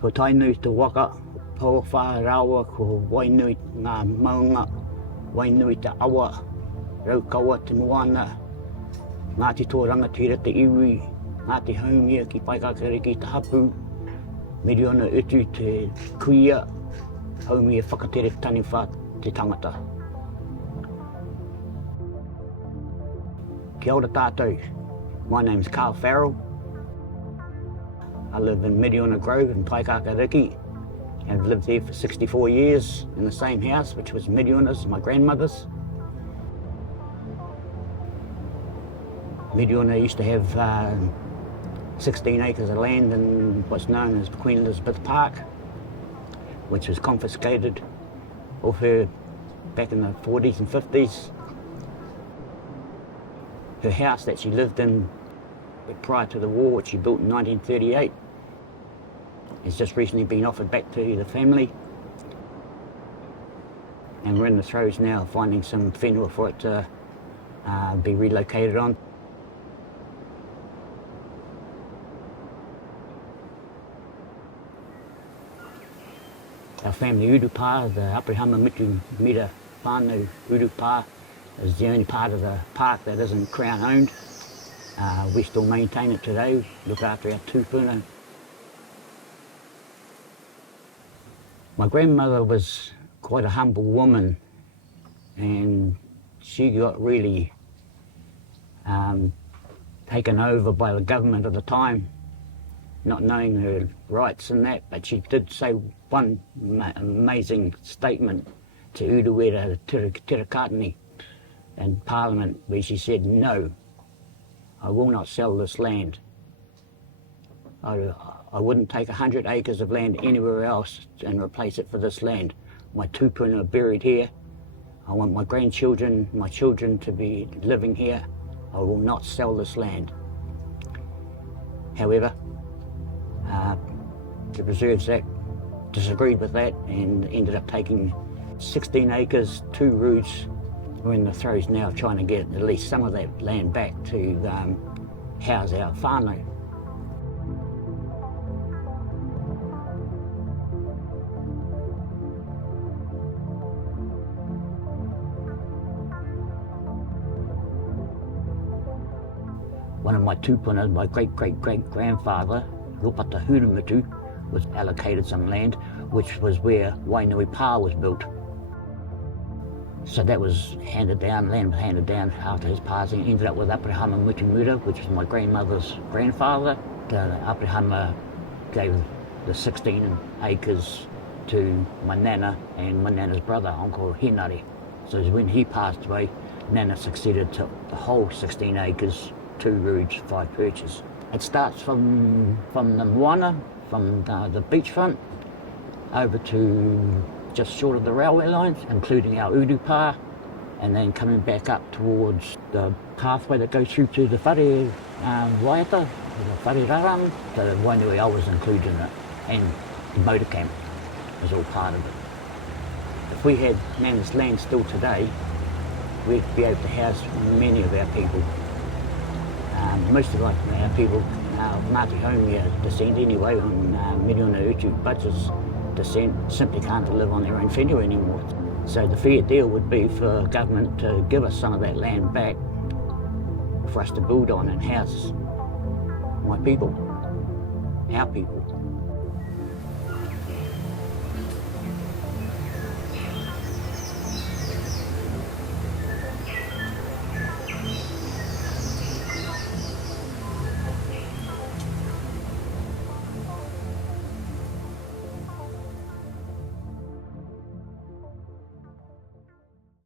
Ko tainui te waka, pau whārawa, ko wainui ngā maunga, wainui te awa, raukawa te moana, Ngāti tō rangatira te iwi, Ngāti haumia ki Paekākāriki te hapu, Miriona utu te kuia, haumia whakatere taniwha te tangata. Kia ora tātou, my name's Karl. I live in Miriona Grove in Paekākāriki. I've lived there for 64 years in the same house, which was Miriona's, my grandmother's. Miriona used to have 16 acres of land in what's known as Queen Elizabeth Park, which was confiscated off her back in the 40s and 50s. Her house that she lived in prior to the war, which she built in 1938, has just recently been offered back to the family. And we're in the throes now of finding some whenua for it to be relocated on. Our family urupā, the Aprihama Mitu Mira whanau urupā, is the only part of the park that isn't Crown owned. We still maintain it today, look after our tūpuna. My grandmother was quite a humble woman, and she got really taken over by the government at the time, not knowing her rights and that, but she did say one amazing statement to Uruwera Tirakatini in Parliament, where she said, "No, I will not sell this land. I wouldn't take 100 acres of land anywhere else and replace it for this land. My tūpuna are buried here. I want my grandchildren, my children to be living here. I will not sell this land." However, the Reserves Act disagreed with that and ended up taking 16 acres, 2 routes. We're in the throes now of trying to get at least some of that land back to house our whanau. One of my tūpuna, my great-great-great-grandfather, Rupata Hurumutu, was allocated some land, which was where Wainui Pa was built. So that was handed down, land was handed down after his passing. Ended up with Aprihama Mutumura, which was my grandmother's grandfather. The Aprihama gave the 16 acres to my nana and my nana's brother, Uncle Hinari. So when he passed away, Nana succeeded to the whole 16 acres, 2 roads, 5 perches. It starts from the moana, from the beachfront, over to just short of the railway lines, including our urupā, and then coming back up towards the pathway that goes through to the whare waiata, the whare rarang. The Wainui was included in it, and the motor camp was all part of it. If we had Nana's land still today, we'd be able to house many of our people. Most of our people, Māti Haumia descent anyway, on Miriona Utu Butchers descent, simply can't live on their own whenua anymore. So the fair deal would be for government to give us some of that land back for us to build on and house my people, our people.